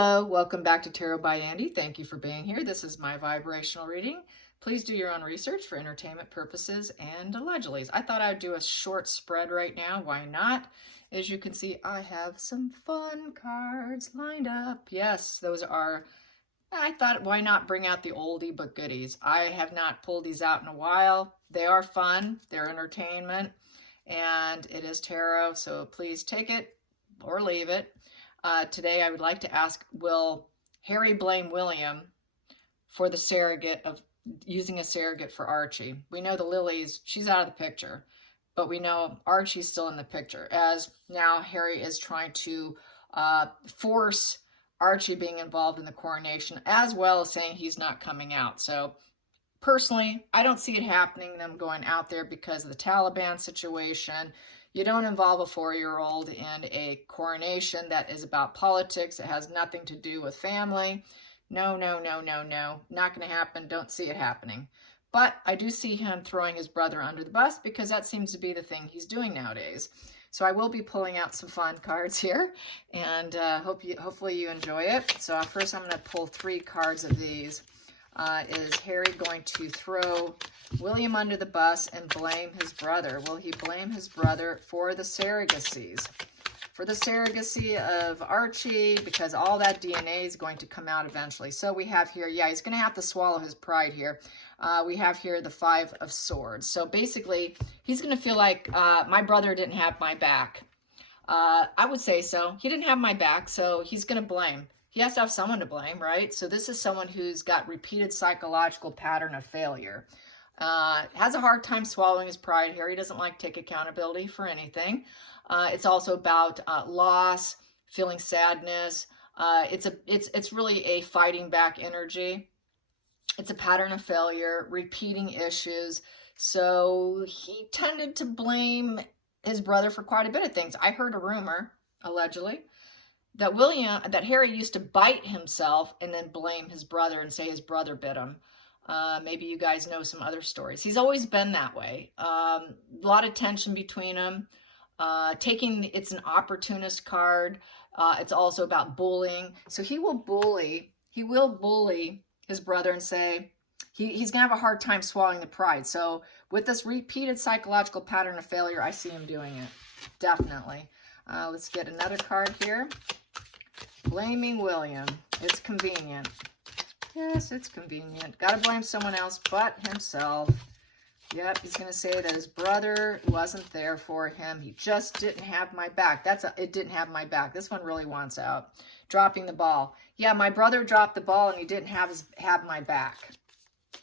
Hello, welcome back to Tarot by Andy. Thank you for being here. This is my vibrational reading. Please do your own research for entertainment purposes and allegedly. I thought I'd do a short spread right now. Why not? As you can see, I have some fun cards lined up. Yes, those are, I thought, why not bring out the oldie but goodies? I have not pulled these out in a while. They are fun, they're entertainment, and it is tarot, so please take it or leave it. Today I would like to ask, will Harry blame William for the surrogate of using a surrogate for Archie? We know the Lily's, she's out of the picture, but we know Archie's still in the picture, as now Harry is trying to force Archie being involved in the coronation, as well as saying he's not coming out. So personally, I don't see it happening, them going out there, because of the Taliban situation. You don't involve a 4-year-old in a coronation that is about politics. It has nothing to do with family. No, no, no, no, no. Not going to happen. Don't see it happening. But I do see him throwing his brother under the bus, because that seems to be the thing he's doing nowadays. So I will be pulling out some fun cards here, and hopefully you enjoy it. So first I'm going to pull 3 cards of these. Is Harry going to throw William under the bus and blame his brother? Will he blame his brother for the surrogacies? For the surrogacy of Archie, because all that DNA is going to come out eventually. So we have here, yeah, he's going to have to swallow his pride here. We have here the 5 of Swords. So basically, he's going to feel like my brother didn't have my back. I would say so. He didn't have my back, so he's going to blame. He has to have someone to blame, right? So this is someone who's got repeated psychological pattern of failure. Has a hard time swallowing his pride here. He doesn't like to take accountability for anything. It's also about loss, feeling sadness. It's really a fighting back energy. It's a pattern of failure, repeating issues. So he tended to blame his brother for quite a bit of things. I heard a rumor, allegedly, that Harry used to bite himself and then blame his brother and say his brother bit him. Maybe you guys know some other stories. He's always been that way. A lot of tension between them. It's an opportunist card. It's also about bullying. So he will bully his brother and say he's going to have a hard time swallowing the pride. So with this repeated psychological pattern of failure, I see him doing it. Definitely. Let's get another card here. Blaming William. It's convenient. Yes, it's convenient. Got to blame someone else but himself. Yep, he's going to say that his brother wasn't there for him. He just didn't have my back. It didn't have my back. This one really wants out. Dropping the ball. Yeah, my brother dropped the ball and he didn't have my back.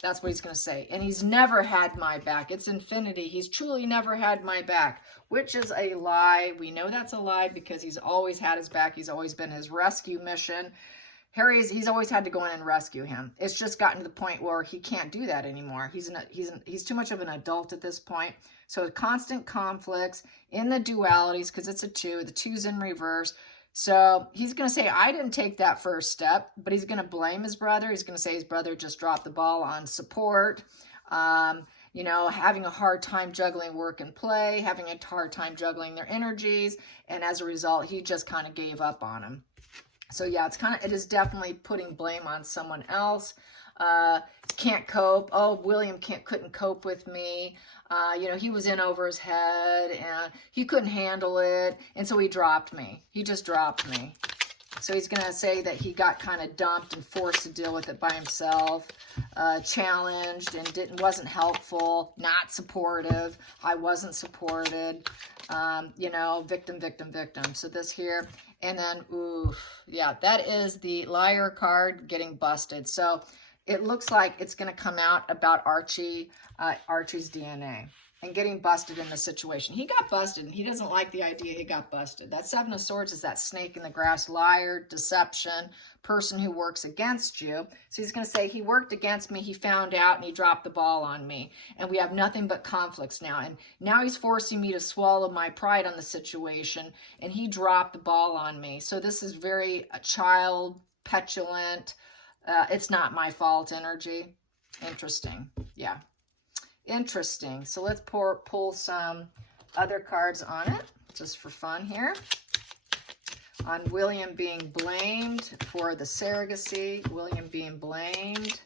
That's what he's going to say. And he's never had my back. It's infinity. He's truly never had my back, which is a lie. We know that's a lie because he's always had his back. He's always been his rescue mission. He's always had to go in and rescue him. It's just gotten to the point where he can't do that anymore. He's too much of an adult at this point. So constant conflicts in the dualities, because it's a 2. The 2's in reverse. So he's going to say, I didn't take that first step, but he's going to blame his brother. He's going to say his brother just dropped the ball on support. You know, having a hard time juggling work and play, having a hard time juggling their energies. And as a result, he just kind of gave up on him. So yeah, it is definitely putting blame on someone else. Can't cope. Oh, William couldn't cope with me. You know, he was in over his head and he couldn't handle it. And so he dropped me. He just dropped me. So he's going to say that he got kind of dumped and forced to deal with it by himself, challenged and wasn't helpful, not supportive. I wasn't supported, you know, victim, victim, victim. So this here, and then, ooh, yeah, that is the liar card getting busted. So it looks like it's going to come out about Archie's DNA and getting busted in the situation. He got busted, and he doesn't like the idea he got busted. That 7 of Swords is that snake in the grass, liar, deception, person who works against you. So he's going to say, he worked against me, he found out, and he dropped the ball on me. And we have nothing but conflicts now. And now he's forcing me to swallow my pride on the situation, and he dropped the ball on me. So this is very child, petulant, it's not my fault energy. Interesting. Yeah. Interesting. So let's pull some other cards on it, just for fun here. on William being blamed for the surrogacy, William being blamed.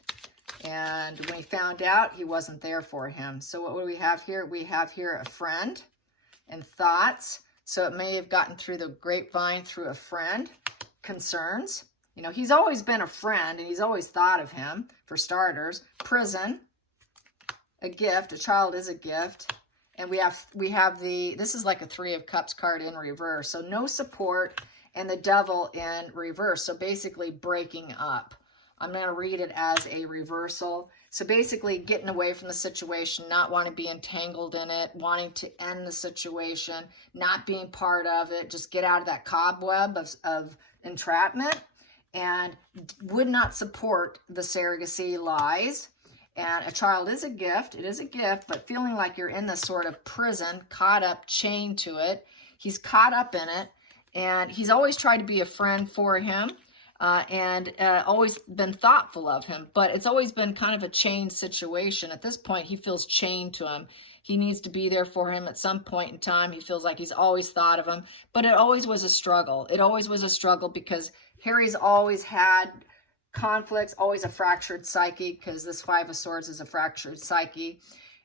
And when he found out, he wasn't there for him. So what do we have here? We have here a friend and thoughts. So it may have gotten through the grapevine through a friend. Concerns. You know, he's always been a friend and he's always thought of him, for starters. Prison. A gift. A child is a gift. And we have the, this is like a 3 of Cups card in reverse. So no support and the devil in reverse. So basically breaking up. I'm going to read it as a reversal. So basically getting away from the situation, not wanting to be entangled in it, wanting to end the situation, not being part of it, just get out of that cobweb of entrapment, and would not support the surrogacy lies. And a child is a gift. It is a gift, but feeling like you're in this sort of prison, caught up, chained to it. He's caught up in it, and he's always tried to be a friend for him. And always been thoughtful of him, but it's always been kind of a chained situation. At this point, he feels chained to him. He needs to be there for him at some point in time. He feels like he's always thought of him, but it always was a struggle. It always was a struggle because Harry's always had conflicts, always a fractured psyche, because this 5 of Swords is a fractured psyche.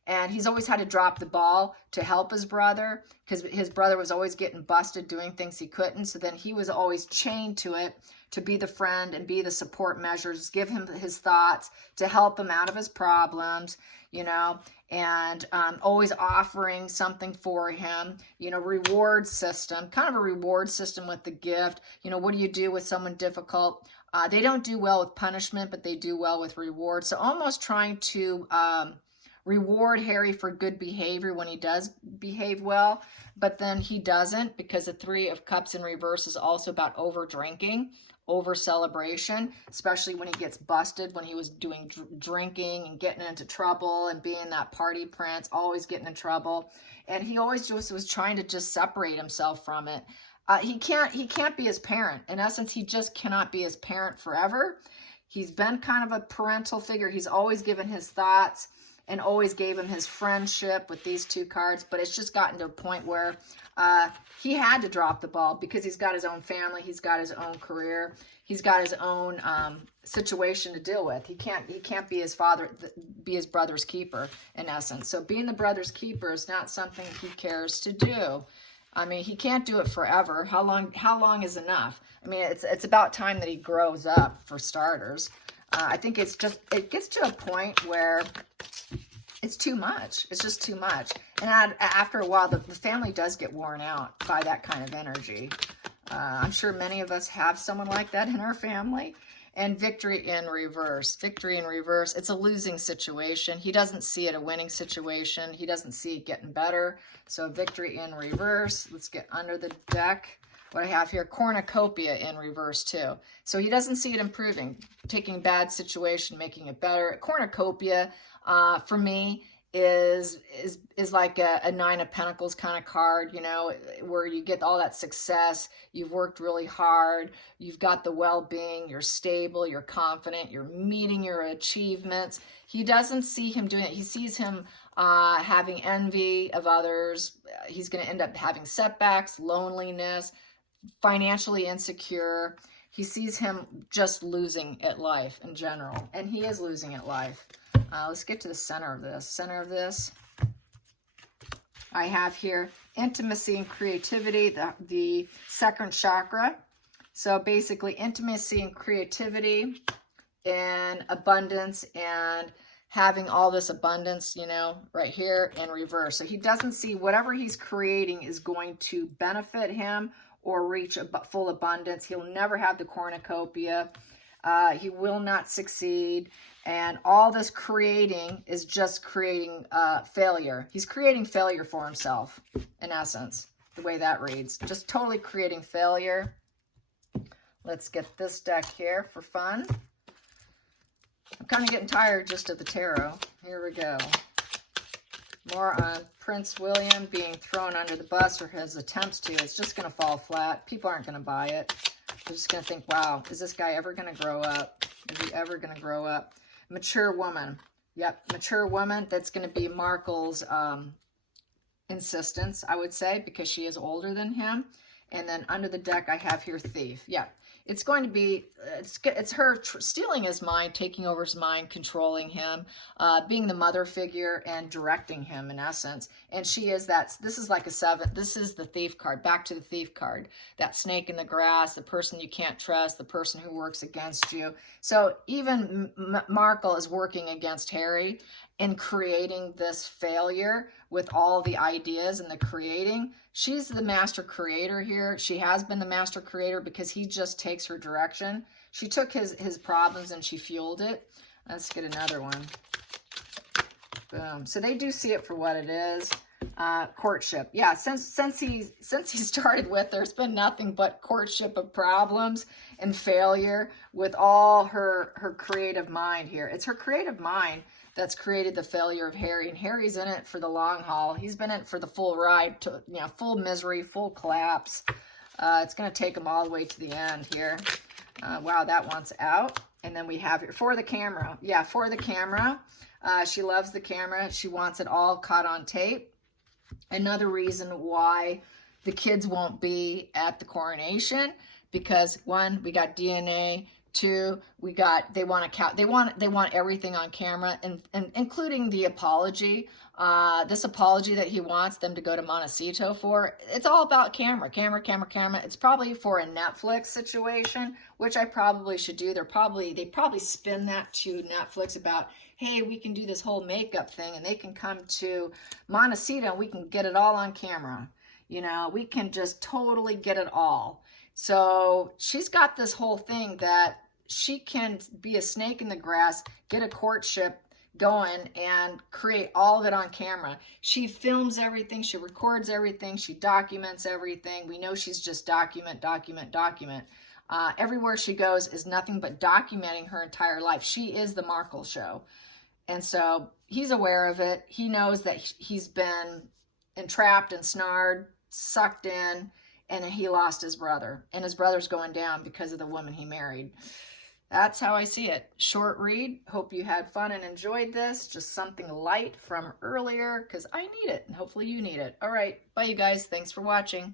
And he's always had to drop the ball to help his brother, because his brother was always getting busted doing things he couldn't. So then he was always chained to it, to be the friend and be the support measures, give him his thoughts, to help him out of his problems, you know, and always offering something for him, you know, reward system, kind of a reward system with the gift. You know, what do you do with someone difficult? They don't do well with punishment, but they do well with reward. So almost trying to reward Harry for good behavior when he does behave well, but then he doesn't, because the 3 of Cups in reverse is also about over drinking, over celebration, especially when he gets busted, when he was doing drinking and getting into trouble and being that party prince, always getting in trouble. And he always just was trying to just separate himself from it. He can't be his parent. In essence, he just cannot be his parent forever. He's been kind of a parental figure. He's always given his thoughts and always gave him his friendship with these 2 cards, but it's just gotten to a point where he had to drop the ball because he's got his own family, he's got his own career, he's got his own situation to deal with. He can't be his brother's keeper, in essence. So being the brother's keeper is not something he cares to do. I mean, he can't do it forever. How long is enough? I mean, it's about time that he grows up, for starters. I think it gets to a point where it's too much. It's just too much. And after a while, the family does get worn out by that kind of energy. I'm sure many of us have someone like that in our family. And victory in reverse. Victory in reverse. It's a losing situation. He doesn't see it a winning situation. He doesn't see it getting better. So victory in reverse. Let's get under the deck. What I have here, cornucopia in reverse too. So he doesn't see it improving, taking a bad situation, making it better. Cornucopia, for me, is like a 9 of Pentacles kind of card, you know, where you get all that success. You've worked really hard. You've got the well-being. You're stable. You're confident. You're meeting your achievements. He doesn't see him doing it. He sees him having envy of others. He's going to end up having setbacks, loneliness, financially insecure. He sees him just losing at life in general, and he is losing at life. Let's get to the center of this. Center of this, I have here intimacy and creativity, the second chakra. So basically intimacy and creativity and abundance, and having all this abundance, you know, right here in reverse. So he doesn't see whatever he's creating is going to benefit him or reach a full abundance. He'll never have the cornucopia. He will not succeed. And all this creating is just creating failure. He's creating failure for himself, in essence, the way that reads. Just totally creating failure. Let's get this deck here for fun. I'm kind of getting tired just of the tarot. Here we go. More on Prince William being thrown under the bus, or his attempts to. It's just going to fall flat. People aren't going to buy it. They're just going to think, wow, is this guy ever going to grow up? Is he ever going to grow up? Mature woman. Yep, mature woman. That's going to be Markle's insistence, I would say, because she is older than him. And then under the deck, I have here thief. Yeah, it's going to be, it's her stealing his mind, taking over his mind, controlling him, being the mother figure and directing him in essence. And she is that, this is like a 7. This is the thief card, back to the thief card. That snake in the grass, the person you can't trust, the person who works against you. So even Markle is working against Harry in creating this failure with all the ideas and the creating. She's the master creator here. She has been the master creator because he just takes her direction. She took his problems and she fueled it. Let's get another one. Boom. So they do see it for what it is. Courtship. Yeah, since he started with her, it's been nothing but courtship of problems and failure with all her creative mind here. It's her creative mind that's created the failure of Harry, and Harry's in it for the long haul. He's been in it for the full ride, to, you know, full misery, full collapse. It's going to take him all the way to the end here. Wow, that one's out. And then we have here for the camera. Yeah, for the camera. She loves the camera. She wants it all caught on tape. Another reason why the kids won't be at the coronation, because 1, we got DNA. 2, we got, they want everything on camera, and including the apology. This apology that he wants them to go to Montecito for, it's all about camera. It's probably for a Netflix situation, which I probably should do. They probably spin that to Netflix about, hey, we can do this whole makeup thing, and they can come to Montecito and we can get it all on camera. You know, we can just totally get it all. So she's got this whole thing that she can be a snake in the grass, get a courtship going, and create all of it on camera. She films everything, she records everything, she documents everything. We know she's just document. Everywhere she goes is nothing but documenting her entire life. She is the Markle show. And so he's aware of it. He knows that he's been entrapped and snared, sucked in, and he lost his brother. And his brother's going down because of the woman he married. That's how I see it. Short read. Hope you had fun and enjoyed this. Just something light from earlier, because I need it, and hopefully you need it. All right. Bye, you guys. Thanks for watching.